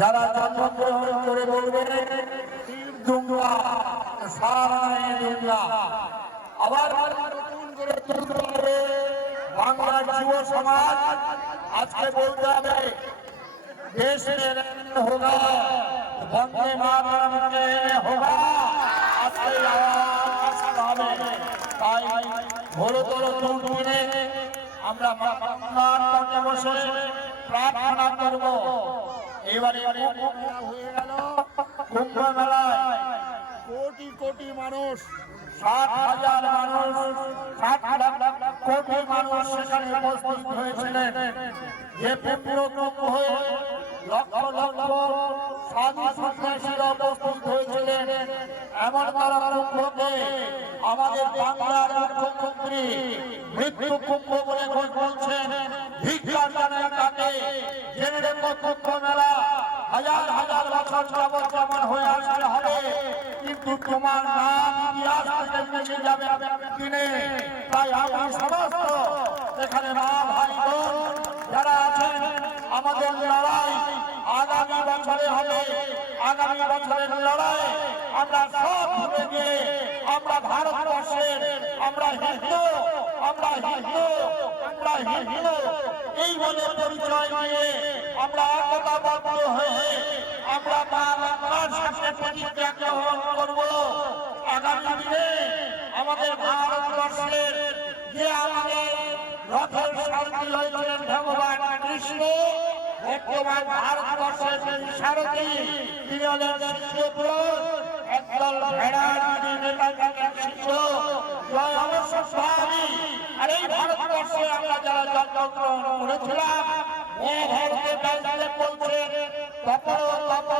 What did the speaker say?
যারা জন্মগ্রহণ করে বলবে দুঙ্গা সারায় দুঙ্গা আবার নতুন করে তুলতে হবে বাংলার যুব সমাজ। আজকে বলতে হবে देश में रहना होगा, वंदे मातरम कहना होगा। আজকে তাই ঘোরতর তুলে আমরা বাংলার বসে প্রার্থনা করব। এবারে হয়ে গেল কুম্ভ মেলায় কোটি কোটি মানুষ, 60,000 মানুষ, 60 লাখ কোটি মানুষ সেখানে উপস্থিত হয়েছিলেন। যে পুণ্যকুম্ভ হয়ে লক্ষ লক্ষ সাধু সন্ন্যাসীরা উপস্থিত হয়েছিলেন। এমন তারা কুম্ভকে আমাদের বাংলার মুখ্যমন্ত্রী মৃত্যু কুম্ভ বলে বলছেন। ধিক্কার জানাই তাকে। জেনে রেখো কুম্ভ মেলা হাজার হাজার বছর যাবৎ যেমন হয়ে আসতে হবে, কিন্তু তোমার নাম ইতিহাস থেকে মিশে যাবে দিনে। তাই আমি সমস্ত এখানে মা ভাই বোন যারা আছেন, আমাদের লড়াই আগামী বছরে হবে। আগামী বছরের লড়াই আমরা সব ভুলে গিয়ে আমরা ভারতবর্ষের, আমরা হিন্দু, আমরা হিন্দু, আমরা হিন্দু এই বলে পরিচয় দিয়ে আমরা একতাবদ্ধ হয়ে আমরা মা বাংলার সাথে প্রতিজ্ঞা গ্রহণ করব। আগামী দিনে আমাদের ভারতবর্ষের যে আমাদের রথের সারথি হয়েছিলেন ভগবান কৃষ্ণ, বর্তমান ভারতবর্ষের সারথি তিনি হলেন শিষ্যপুরুষ, একদল ভেড়ার শিষ্য জয় অবশ্য স্বামী। আর এই ভারতবর্ষে আমরা যারা জন্মগ্রহণ করেছিলাম, ও ভারতের বলছেন তপ তপ